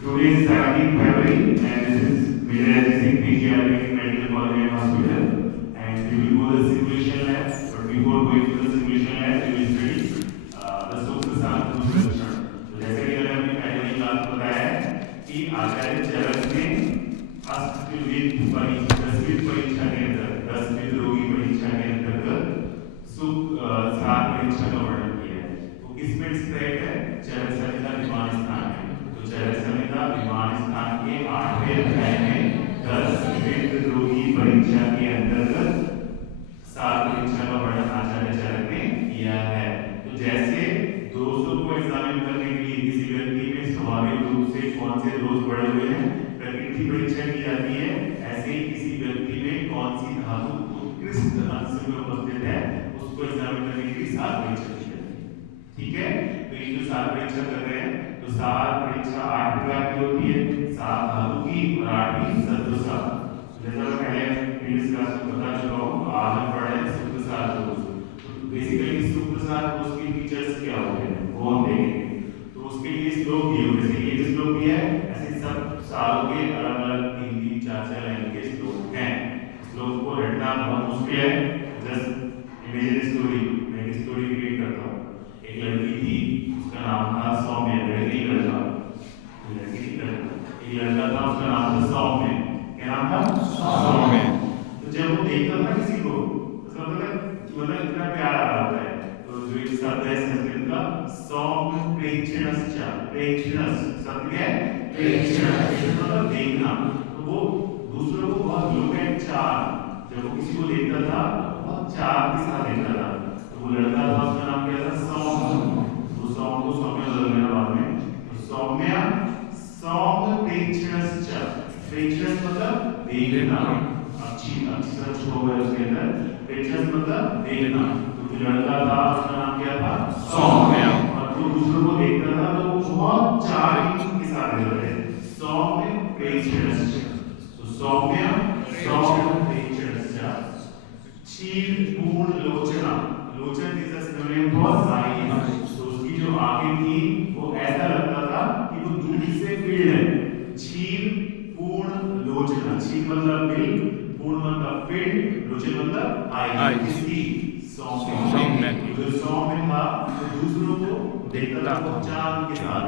Today is 17th February and this is Major Ajay Singh PG Ayurvedic Medical College and Hospital, and we will go to the simulation lab. But before going to the simulation lab, we will study the सूक्ष्म सांख्य लक्षण. तो जैसे कि मैंने अपनी पहली class में बताया है कि आचार्य चरक ने अष्टविध परीक्षा के अंतर्गत 10 रोगी परीक्षा के अंतर्गत सात परीक्षा का वर्णन किया है. तो किसमें डिस्क्राइब है? चरक संहिता विमान स्थान है. तो चरक संहिता विमान स्थान के 8वें अध्याय में 10 रोगी परीक्षा के अंतर्गत सात परीक्षा का वर्णन आचार्य चरक ने किया है. तो जैसे दोषों को एग्जामिन करने के लिए किसी व्यक्ति में स्वाभाविक रूप से कौन से दोष बढ़े हुए हैं प्रकृति परीक्षा की जाती है, ऐसे ही किसी व्यक्ति में कौन सी धातु उत्कृष्ट अंश में उपस्थित है उसको एग्जामिन करने के लिए सात परीक्षा की जाती है. ठीक है. तो ये जो सात परीक्षा कर रहे हैं तो सात परीक्षा 8 प्रकार की होती है. सात धातु की और 8वीं सदोषा. जैसा मैं पहले प्रीवियस क्लास में बता चुका हूँ, तो आज हम पढ़ रहे हैं सुप्रसाद दोष. तो बेसिकली सुप्रसाद दोष के फीचर्स क्या होते हैं वो हम देखेंगे. तो उसके लिए श्लोक दिए हुए, जैसे ये जो श्लोक दिया है ऐसे सब सालों के अलग अलग 3-3, 4-4 लाइन के श्लोक हैं. श्लोक को रटना बहुत मुश्किल है. Just imagine story. मैं एक स्टोरी क्रिएट करता हूँ. एक लड़की थी, उसका नाम था सौम्य. लड़की लड़का, लड़की लड़का, एक लड़का था, उसका नाम था सौम्य. क्या नाम था? सौम्य. तो जब वो देखता था किसी को तो मतलब इतना प्यार आ रहा होता है. तो जो एक शब्द है संस्कृत का सौम्य प्रेक्षणस्य. प्रेक्षणस शब्द है प्रेक्षणस मतलब देखना. तो वो दूसरों को बहुत लुक एंड चार्म, जब वो किसी को देखता था तो बहुत चार्म के साथ देखता था. तो वो लड़का था, उसका नाम क्या था? सौम्य. वो सौम्य को सौम्य बदल गया बाद में. तो सौम्य सौम्य प्रेक्षणस्य. प्रेक्षणस मतलब देखना. अच्छी तरह छो है उसके अंदर. प्रेक्षणस मतलब देखना. तो जो लड़का था उसका नाम क्या था? सौम्य. और वो दूसरों को देखता था तो वो बहुत चार्म के साथ देख रहे थे. सौम्य प्रेक्षणस्य. तो सौम्य सौम्य प्रेक्षणस्य. क्षीर पूर्ण लोचना. Lochan is a synonym for eyes. तो उसकी जो आंखें थी वो ऐसा लगता था कि वो दूर से फील्ड है. क्षीर पूर्ण लोचना. क्षीर मतलब बिल, पूर्ण मतलब फील्ड, लोचन मतलब आई. किसकी? सौम्य. जो सौम्य था तो दूसरों को देखता था चार्म के साथ.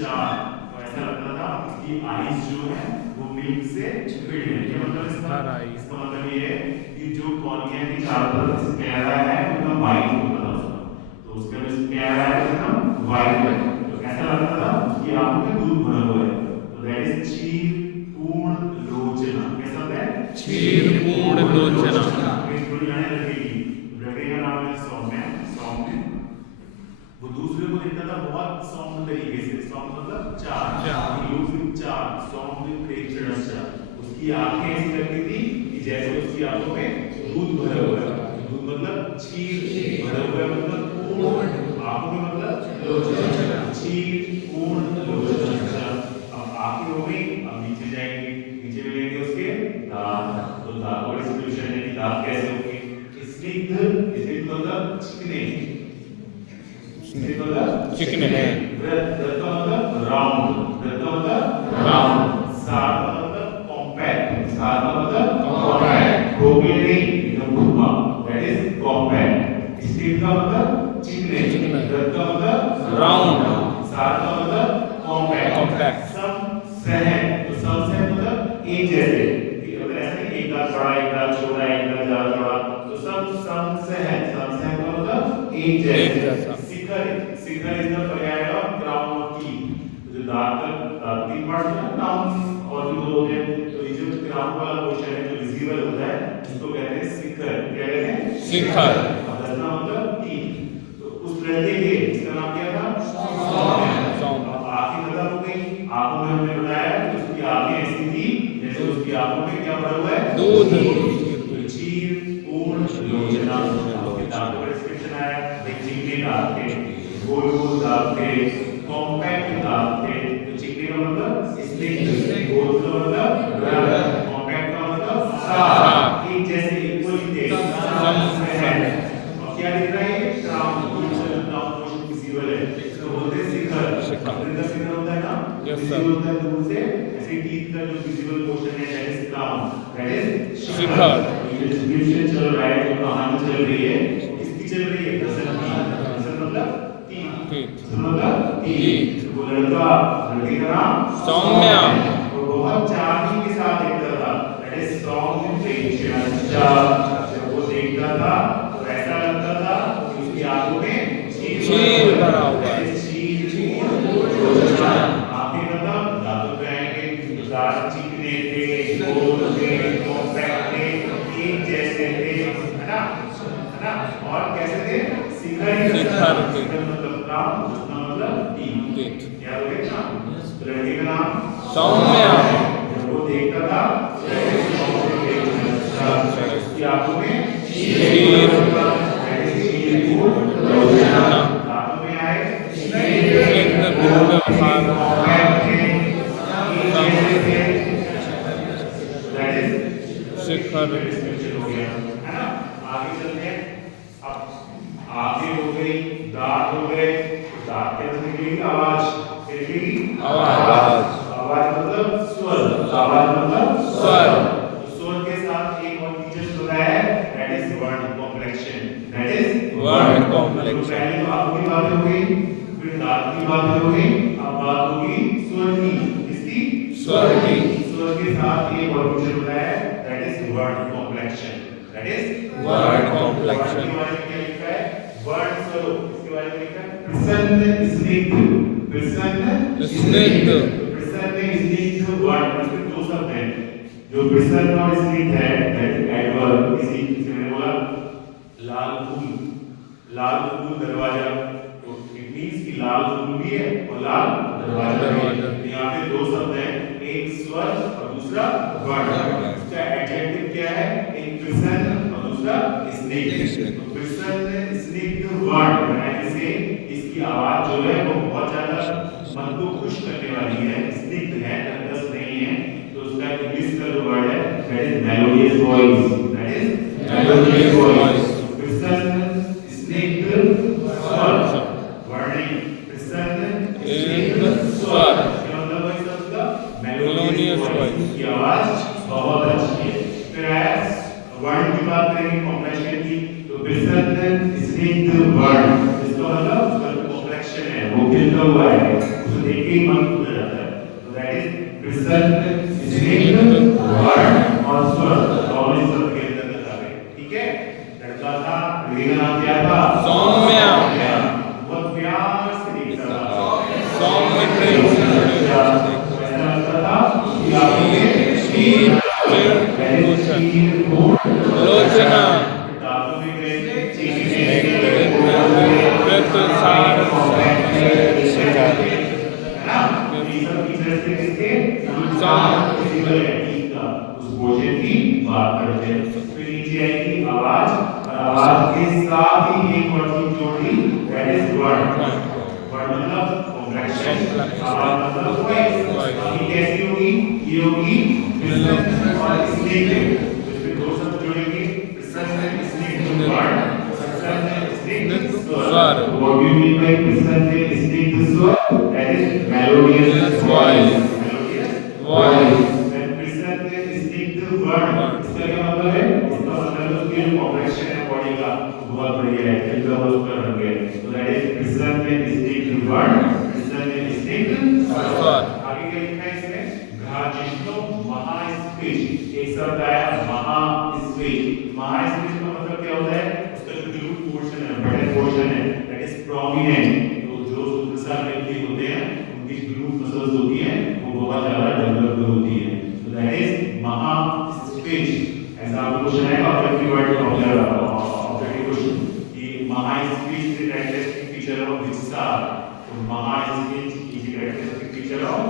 चार्म तो ऐसा लगता था इसकी आईज जो है वो मिल्क से फील्ड है. क्या मतलब इसका? इसका मतलब ये है कि जो कॉर्निया की चारों तरफ स्क्लेरा है वो वाइट होता था उसका. तो उसका जो स्क्लेरा है वो वाइट है. तो ऐसा लगता था कि आंखों में दूध भरा हुआ है. तो दैट इज क्षीर पूर्ण लोचना. कैसा होता है? क्षीर पूर्ण लोचना. थोड़ी जाने लगेगी. लड़के का नाम है सौम्य. सौम्य वो दूसरे को देखता था बहुत सौम्य तरीके से. सौम्य मतलब चार. सौम्य प्रेक्षणस्य. उसकी आंखें ऐसी लगती थी कि जैसे उसकी आंखों में दूध भरा हुआ है. दूध मतलब क्षीर भरा हुआ है मतलब पूर्ण. आंखों में मतलब लोचना. क्षीर पूर्ण लोचना. अब आंखें हो गई. अब नीचे जाएंगे. नीचे मिलेंगे उसके दांत. तो दांत और डिस्ट्रीब्यूशन है कि दांत कैसे होंगे? स्निग्ध मतलब चिकने. चिकने है. वृत्त मतलब राउंड. वृत्त मतलब राउंड. सार मतलब कॉम्पैक्ट. सार मतलब कॉम्पैक्ट. खोखले नहीं, एकदम भुवा. That is compact. स्टिफ का मतलब चिकने. वृत्त का मतलब राउंड. सार का मतलब कॉम्पैक्ट. सम सहन. तो सम सहन मतलब एक जैसे. मतलब ऐसा नहीं एक दांत बड़ा एक दांत छोटा एक दांत ज्यादा बड़ा. तो सम सहन. सम सहन का मतलब एक जैसा. शिखर इज द पर्याय ऑफ क्राउन ऑफ टीथ. जो दांत तीन पार्ट है ना, क्राउन और जो दो होते हैं. तो ये जो क्राउन वाला पोर्शन है जो विजिबल होता है इसको कहते हैं शिखर. क्या कहते हैं? शिखर. और दसना मतलब टीथ. तो उस लड़के के इसका नाम क्या था? सौम्य. अब आंखें खत्म हो गई. आंखों में हमने बताया कि उसकी आंखें ऐसी थी जैसे उसकी आंखों में क्या भरा हुआ है? दूध. क्षीर पूर्ण लोचना. आपके दांत का डिस्क्रिप्शन आया. एक चिकने दांत थे, गोल गोल दांत थे, कॉम्पैक्ट दांत थे. तो चिकने का मतलब स्निग्ध, गोल का मतलब रंग, कॉम्पैक्ट का मतलब साफ. एक जैसे इक्वली थे. और क्या दिख रहा है? क्राउन. क्राउन पोर्शन विजिबल है. इसको बोलते हैं शिखर. शिखर होता है ना Yes, sir. विजिबल होता है दूर से, ऐसे टीथ का जो विजिबल पोर्शन है that is crown, that is shikhar. ये डिस्क्रिप्शन चल रहा है, जो कहानी चल रही है, किसकी चल रही है? दरअसल मतलब टीथ, मतलब टीथ। वो लड़का, लड़के का नाम सौम्या। वो बहुत चार्मिंग के साथ देखता था, दैट इज सौम्य पेशेंट। जब वो देखता था तो ऐसा लगता था कि उसकी आंखों में चीर भरा हुआ है। आंखें मतलब दांतों पे आएंगे, दांत चिकने थे, गोल थे, कॉम्पैक्ट थे, एक जैसे थे, है ना? और कैसे थे? शिखर मतलब काम, मतलब टीथ। क्या हो गया नाम? लड़के का नाम सौम्या। जब वो देखता था उसकी आंखों में चीर। दांतों में आए शिखर। हो गया, है ना? आगे चलते हैं। अब आगे हो गई, दांत हो गए, दांत के अंदर निकलेगी आवाज, आवाज मतलब स्वर, आवाज मतलब स्वर। स्वर के साथ एक और फीचर होता है, that is word complexion, that is word complexion. पहले तो आंखों की बात हो गई, फिर दांत की बात हो गई, अब बात होगी स्वर की। किसकी? स्वर की। स्वर के साथ एक और फीचर होता है, that is word complexion, that is word complexion. इसके बारे में क्या लिखा है? वर्ड स्वरूप। इसके बारे में लिखा है प्रसन्न स्निग्ध, प्रसन्न स्निग्ध। प्रसन्न स्निग्ध वर्ड। इसमें दो शब्द हैं, जो प्रसन्न और स्निग्ध है, दैट इज एडवर्ब। इसी से मैंने बोला लाल फूल दरवाजा, तो इट मींस कि लाल फूल भी है और लाल दरवाजा भी है। तो यहाँ पे दो शब्द हैं, एक स्वर और दूसरा वर्ड। इसका एडजेक्टिव क्या है? एक प्रसन्न और दूसरा स्निग्ध। तो प्रसन्न स्निग्ध वर्ड बनाने से इसकी आवाज जो है वो बहुत ज्यादा मन को खुश करने वाली है, स्निग्ध है, कर्कश नहीं है। तो उसका इंग्लिश का जो वर्ड है that is melodious voice, that is melodious voice. प्रसन्न स्निग्ध स्वर, वर्ड नहीं, प्रसन्न स्निग्ध स्वर। क्या मतलब है इसका? मेलोडियस वॉइस की आवाज बहुत अच्छी है। फिर आया वर्ड की बात करेंगे, कॉम्प्लेक्शन की, तो प्रसन्न स्निग्ध वर्ड, इसका मतलब उसका कॉम्प्लेक्शन है वो खिलता हुआ है, उसे देख के ही मन खुल जाता है। तो दैट इज प्रसन्न स्निग्ध वर्ड और स्वर, दोनों इस शब्द के अंतर्गत आ गए। ठीक है? लड़का था, लड़के का नाम क्या था? सौम्या। बहुत प्यार से देखता था, सौम्य प्रेम से ऐसा लगता था कि आपने लोचना। दांतों में गए, उस भोजन की बात करते हैं। फिर नीचे आएगी आवाज, और आवाज के साथ ही एक वर्ड की जोड़ी, दैट इज वर्ड। वर्ड मतलब कॉम्प्लेक्शन, आवाज मतलब वॉइस। ये कैसी होगी? ये होगी प्रसन्न और स्निग्ध। इसमें दो शब्द जुड़ेंगे, प्रसन्न स्निग्ध वर्ड, प्रसन्न स्निग्ध स्वर। What do you mean by प्रसन्न स्निग्ध स्वर? That is melodious voice, melodious voice। प्रसन्न स्निग्ध वर्ड, इसका क्या मतलब है? इसका मतलब है उसकी जो कॉम्प्लेक्शन है बॉडी का बहुत बढ़िया है, एकदम उस पर रंग है। तो दैट इज प्रसन्न स्निग्ध वर्ड, प्रसन्न स्निग्ध स्वर। आगे क्या लिखा है इसमें? जिष्णु महास्पीच। एक शब्द आया महास्पीच। महास्पीच का मतलब क्या होता है? उसका जो ग्लूट पोर्शन है, बटन पोर्शन है, दैट इज प्रोमिनेंट। तो जो शुद्धशाल व्यक्ति होते हैं उनकी ग्लूट मसल्स होती हैं वो बहुत ज्यादा डेवलप्ड होती है। तो दैट इज महास्पीच। ऐसा आपको क्वेश्चन आएगा ऑब्जेक्टिव वर्ड ऑब्जेक्टिव क्वेश्चन कि महास्पीच is characteristic feature of which star? तो महास्पीच इज कैरेक्टरिस्टिक फीचर ऑफ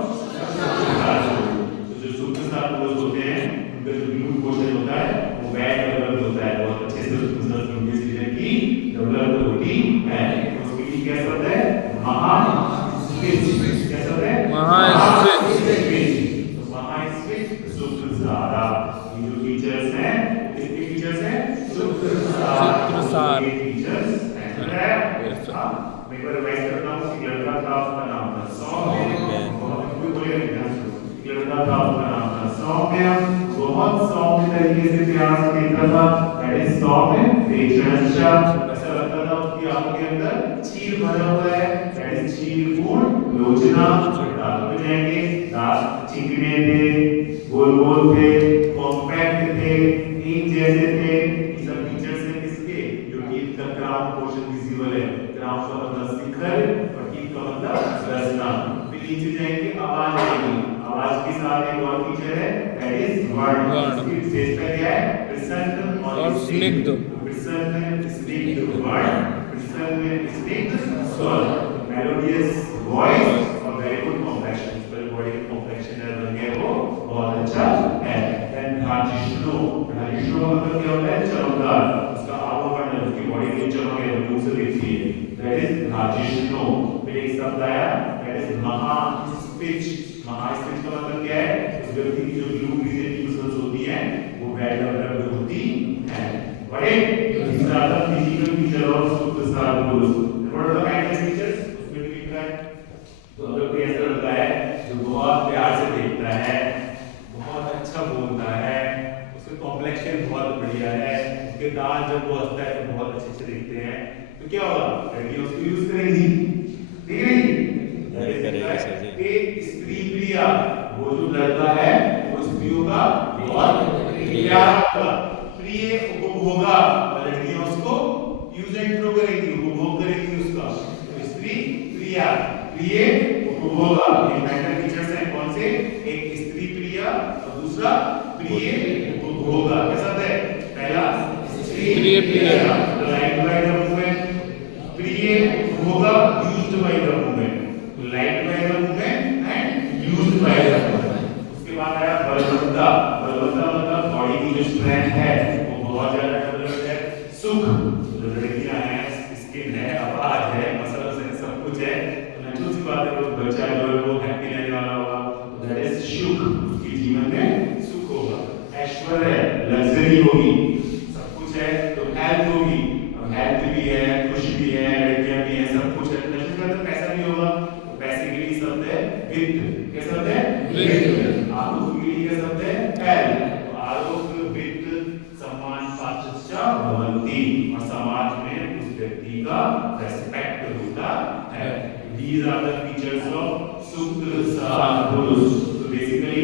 होते हैं, उनका जो ग्लूट पोर्शन होता है वो वेल डेवलप्ड होता है, बहुत अच्छे से मसल्स उनके शरीर की डेवलप्ड होती है। उसके लिए क्या शब्द है? तरीके से प्यार से देखता था, दैट इज सॉफ्ट है, पेशेंशा, ऐसा लगता था उसकी आंखों के अंदर चीर भरा हुआ है, दैट इज चीर पूर्ण योजना। दांत में जाएंगे, दांत चिकने थे, गोल गोल थे, कॉम्पैक्ट थे, एक जैसे थे। ये सब फीचर्स हैं किसके, जो टीथ का क्राउन पोर्शन विजिबल है, क्राउन का मतलब शिखर और टीथ का मतलब रचना। फिर नीचे जाएंगे, आवाज आएगी, आवाज के साथ एक और फीचर है, दैट इज वर्ड। इसकी विशेषता क्या है, प्रसन्न और स्निग्ध। प्रसन्न स्निग्ध वर्ड, प्रसन्न स्निग्ध स्वर, मेलोडियस वॉइस और वेरी गुड कॉम्प्लेक्शन। पर बॉडी का कॉम्प्लेक्शन है वो बहुत अच्छा है। देन धाजिष्णु, धाजिष्णु मतलब क्या होता है, चमकदार, उसका आवरण, उसकी बॉडी की चमक है, दूर से दिखती है, दैट इज धाजिष्णु। फिर एक शब्द आया, दैट इज महास्पिच। महास्पिच का मतलब क्या है, उस व्यक्ति की जो ब्लू रीजन मसल्स होती हैं वो वेल डेवलप्ड होती हैं। बड़े तीसरा आता फिजिकल फीचर ऑफ सुप्रसाद पुरुष। What are the mental features, उसमें भी लिखा है, तो अगर कोई ऐसा लड़का है जो बहुत प्यार से देखता है, बहुत अच्छा बोलता है, उसका कॉम्प्लेक्शन बहुत बढ़िया है, उसके दांत जब वो हंसता है तो बहुत अच्छे से दिखते हैं, तो क्या होगा, लड़कियां उसको यूज करेंगी, ठीक है। एक स्त्री प्रिय, वो जो लड़का है वो स्त्रियों का बहुत प्यारा होगा, प्रिय उपभोगा, और लड़कियां उसको यूज एंड थ्रो करेंगी, उपभोग करेंगी उसका, तो स्त्री प्रिय, प्रिय उपभोगा। ये मेंटल फीचर्स हैं कौन से, एक स्त्री प्रिय और दूसरा प्रिय उपभोगा। कैसा है, पहला स्त्री प्रिय, लाइक बाय द मूवमेंट, प्रिय उपभोगा used by the movement, like by the movement and used by the movement. उसके बाद आया बलवंता, बलवंता मतलब बॉडी की जो स्ट्रेंथ है वो बहुत ज्यादा डेवलप्ड है। सुख, जो लड़कियां हैं, स्किन है, आवाज है, मसल्स है, सब कुछ है, तो नेचुरल सी बात है वो बच्चा जो है वो हैप्पी रहने वाला होगा, दैट इज सुख, उसके जीवन में सुख होगा। ऐश्वर्य, लग्जरी होगी, सब कुछ है, तो हेल्थ होगी, अब हेल्थ भी है, खुश भी है, लड़कियां भी है, सब कुछ है, नेचुरल बात है, पैसा भी होगा, तो पैसे के लिए शब्द है वित्त। क्या शब्द है, वित्त। आरोग्य के लिए क्या शब्द है, हेल्थ, तो आरोग्य, वित्त, सम्मान, पात्रता भवन्ति, और समाज में उस व्यक्ति का रेस्पेक्ट होता है। These are the features of Suprasad पुरुष। तो बेसिकली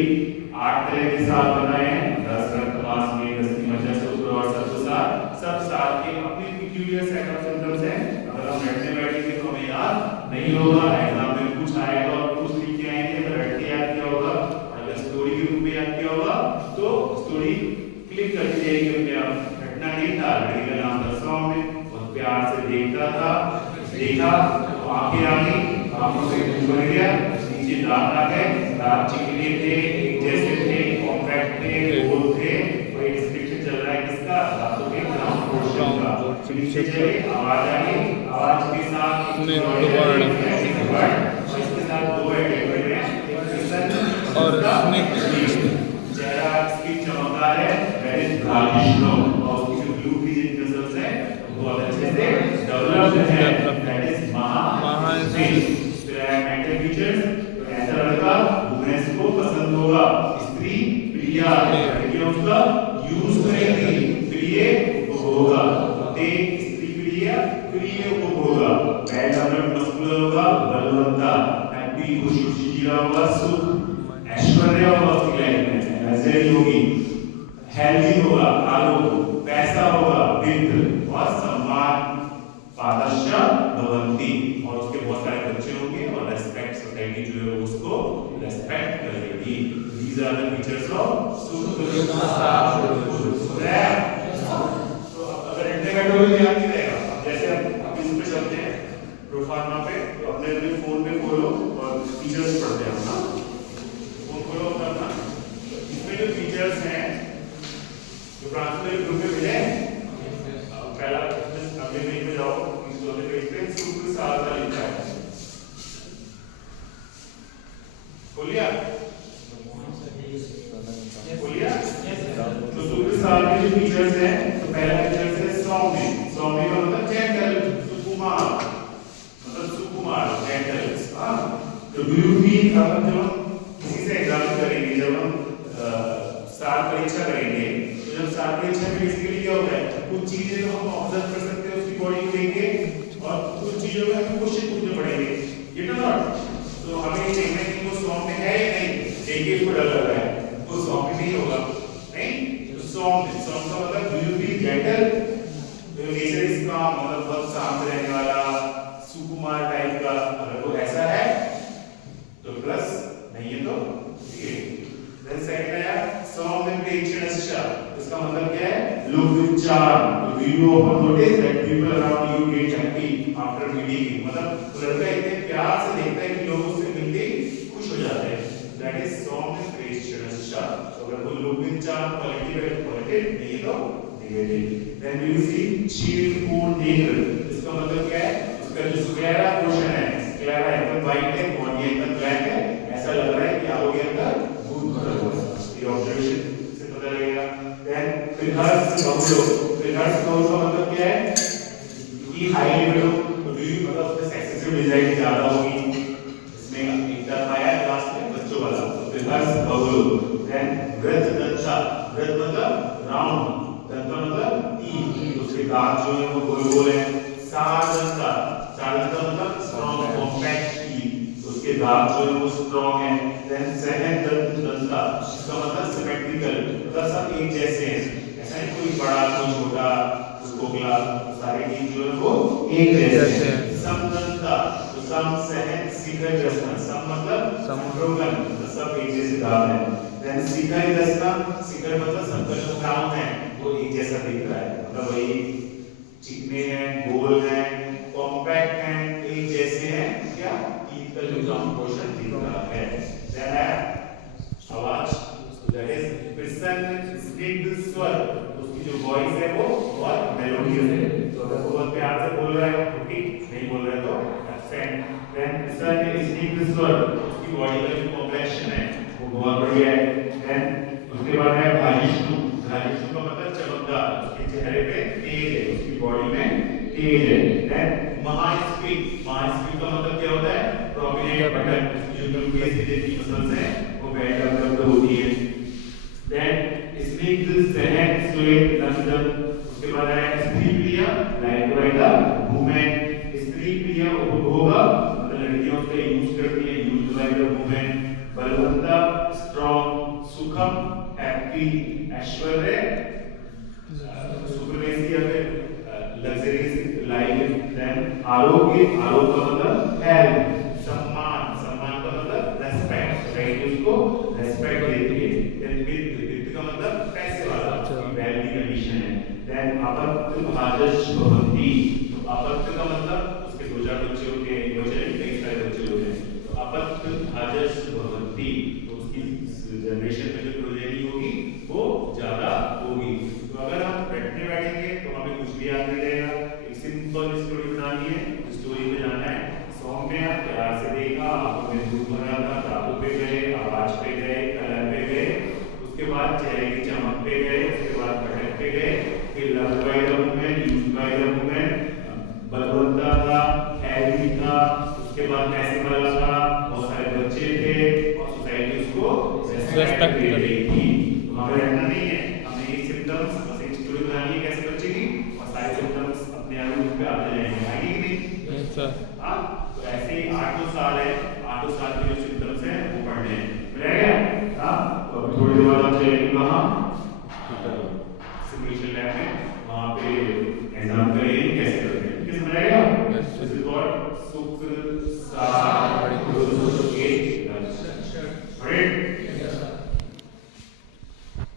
8 तरह के साथ बनाए हैं, 10 रक्तवास में, 10 की मज्जा, शुक्र और सत्वसाद, सब साथ के अपने peculiar set of symptoms हैं। अगर हम रटने बैठेंगे तो हमें याद नहीं होगा, एग्जाम में पूछ आएगा और पूछ लिख के आएंगे, अगर रट के याद किया होगा, अगर स्टोरी के रूप में याद किया होगा तो स्टोरी क्लिक करके जाएगी अपने आप। घटना नहीं था, लड़की का नाम था सौम्य, बहुत प्यार से देखता था, देखा तो आंखें आ गई, आंखों से मुंह भर गया, नीचे दांत आ गए, दांत चिकने थे, एक जैसे थे, कॉम्पैक्ट थे, गोल थे, और एक डिस्क्रिप्शन चल रहा है किसका, दांतों के क्राउन पोर्शन का। नीचे चले, आवाज आ गई, आवाज के साथ और इसके साथ दो एडजेक्टिव हैं, और चेहरा इसकी चमकदार है, दैट इज धाजिष्णु, और उसकी जो ब्लू रीजन मसल्स हैं बहुत अच्छे से डेवलप्ड है, दैट इज महास्पिच। मेंटल फीचर्स, तो ऐसा लड़का वुमेन्स को पसंद होगा, स्त्री प्रिय, लड़कियां उसका यूज करेंगी, प्रिय उपभोगा, ते स्त्री प्रिय, प्रिय उपभोगा, वेल डेवलप्ड मस्कुलर होगा, बलवंता, हैप्पी, खुशी खुशी जी रहा होगा, सुख, ऐश्वर्य होगा उसकी लाइफ में, लग्जरी होगी, हेल्दी होगा, आरोग्य, पैसा होगा, वित्त, और सम्मान, पादश्य भवन्ति, और उसके बहुत सारे बच्चे होंगे, और रेस्पेक्ट, सोसाइटी जो है उसको रेस्पेक्ट करेगी। These are the features of Suprasad पुरुष। तो अगर इंटे बैठोगे तो याद नहीं रहेगा, जैसे आप इस पे चलते हैं प्रोफार्मा पे, तो अपने फोन पे खोलो और फीचर्स पढ़ते हैं अपना, फोन खोलो अपना, इसमें जो फीचर्स हैं जो ट्रांसफर ग्रुप में मिले, पहला अगले पेज पे जाओ, इस वाले पेज पे सुप्रसाद का लिखा है, खोलिया, खोलिया। तो सुप्रसाद के जो फीचर्स हैं, तो पहला फीचर्स है सौम्य, सौम्य का मतलब जेंटल, सुकुमार, मतलब सुकुमार, जेंटल। हाँ, तो डू यू फील, जब हम किसी से एग्जाम करेंगे, जब हम साथ परीक्षा करेंगे, तो जब आर्किटेक्चर में बेसिकली क्या होता है, कुछ चीजें तो हम ऑब्जर्व कर सकते हैं उसकी बॉडी को देख के, और कुछ चीजों में हमें क्वेश्चन पूछने पड़ेंगे, ये ना नॉट। तो हमें ये देखना है कि वो सॉन्ग में है या नहीं, देखिए इसको डर लग रहा है, वो सॉन्ग में नहीं होगा, नहीं। तो सॉन्ग का मतलब do you feel gentle, nature is काम, मतलब बहुत शांत रहने वाला, सुकुमार टाइप का, अगर वो ऐसा है तो प्लस, नहीं है तो ये। देन सेकंड आया सॉन्ग में प्रेक्षणस्य, इसका मतलब क्या है, look with charm, do you often notice that people around you get happy after meeting, मतलब लड़का इतने प्यार से देखता है कि लोग उससे मिलके खुश हो जाते हैं, दैट इज सॉन्ग में प्रेक्षणस्य। अगर वो लुक विद चार्म पॉजिटिव है, पॉजिटिव, नहीं है तो negative. Then we see cheerful nature, इसका मतलब क्या है, उसका जो सुनहरा पोर्शन है, क्लियर है, एकदम वाइट है, बॉडी एकदम ब्लैक है, ऐसा लग रहा है कि आगे अंदर दूध भरा हुआ है, ये ऑब्जर्वेशन से पता लगेगा। देन रिहर्स बबलो, रिहर्स बबलो का मतलब क्या है कि हाई लेवल, तो डू यू मतलब उसमें एक्सेसिव डिजाइन ज्यादा होगी, इसमें एक टर्म आया लास्ट में बच्चों वाला, तो रिहर्स बबलो। देन वृत्त दंता, वृत्त मतलब राउंड, दंता मतलब तीर, उसके दांत जो है वो गोल गोल है। सारदंता, सारदंता मतलब स्ट्रॉन्ग कॉम्पैक्ट टीथ, उसके दांत जो है वो स्ट्रॉन्ग है। देन सहनदंता, इसका मतलब सिमेट्रिकल, मतलब सब एक जैसे हैं, ऐसा नहीं कोई बड़ा कोई छोटा कोई खोखला, सारे टीथ जो है वो एक जैसे हैं। समदंता, तो सम सहन शिखर दर्शन, सम मतलब संप्रोगन, सब एक जैसे दांत है। देन शिखर दर्शन, शिखर मतलब सबका जो क्राउन है वो एक जैसा दिख रहा है, मतलब वही चिकने हैं, गोल हैं, कॉम्पैक्ट हैं, एक जैसे हैं, क्या टीथ का जो ग्राउंड पोर्शन दिख रहा है। देन है आवाज, दैट इज प्रसन्न स्निग्ध स्वर, उसकी जो वॉइस है वो बहुत मेलोडियस है, तो अगर वो बहुत प्यार से बोल रहा है तो ठीक, नहीं बोल रहा है तो एब्सेंट। देन प्रसन्न स्निग्ध स्वर, उसकी बॉडी का जो कॉम्प्लेक्शन है वो बहुत बढ़िया है। देन उसके बाद है भाजिष्णु, भाजिष्णु का मतलब चमकदार, उसके चेहरे पे तेज है, उसकी बॉडी में तेज है। देन महास्फीत, महास्फीत का मतलब क्या होता है, प्रोमिनेंट बटन, जो न्यूक्लियस के जैसी मसल्स हैं वो बेहतर उपलब्ध होती है। देन स्निग्ध सहन श्वेत नंदन, उसके बाद है स्त्री प्रिय, लाइक बाय द वुमेन, स्त्री प्रिय उपभोग, मतलब लड़कियां उसका यूज करती हैं, यूज बाय द वुमेन। बलवंता स्ट्रॉन्ग, सुखम हैप्पी, ऐश्वर्य सुप्रीमेसी या फिर लग्जरीज लाइफ। देन आरोग्य, आरोग्य का मतलब हेल्थ। सम्मान, सम्मान का मतलब रेस्पेक्ट, सोसाइटी उसको रेस्पेक्ट देती है। देन वित्त, वित्त का मतलब पैसे वाला, वेल्दी कंडीशन है। देन अपत्य भाजस भवन्ति, तो अपत्य का मतलब उसके दो चार बच्चे होते हैं, बच्चे कई सारे बच्चे होते हैं, तो अपत्य भाजस भवन्ति, तो उसकी जनरेशन में जो प्रोजेनी होगी वो ज्यादा होगी। तो अगर हम बैठेंगे तो हमें कुछ भी याद नहीं रहेगा, एक सिंपल स्टोरी बनानी है, स्टोरी पे जाना है। सॉन्ग में आप प्यार से देखा, आंखों में दूध भरा था, दांतों पे गए, आवाज पे गए, कलर पे गए, उसके बाद चेहरे की चमक पे गए, उसके बाद बटन पे गए, फिर love by the women, use by the women, बलवंता था, हैवी था, उसके बाद पैसे वाला था, बहुत सारे बच्चे थे और सोसाइटी उसको रेस्पेक्ट दे रही थी। तो हमें रहना नहीं है, हमें ये सिम्टम्स बस एक स्टोरी बनानी है कैसे बच्चे की, और सारे सिम्टम्स अपने आप पे आते जाएंगे, आएंगे कि नहीं? हाँ, तो ऐसे ही 8 साल है, 8 साल के जो सिम्टम्स हैं वो पढ़ने हैं, मिल गया? हाँ, तो थोड़ी देर बाद आप चलेंगे कहाँ, सिमुलेशन लैब में, वहाँ पे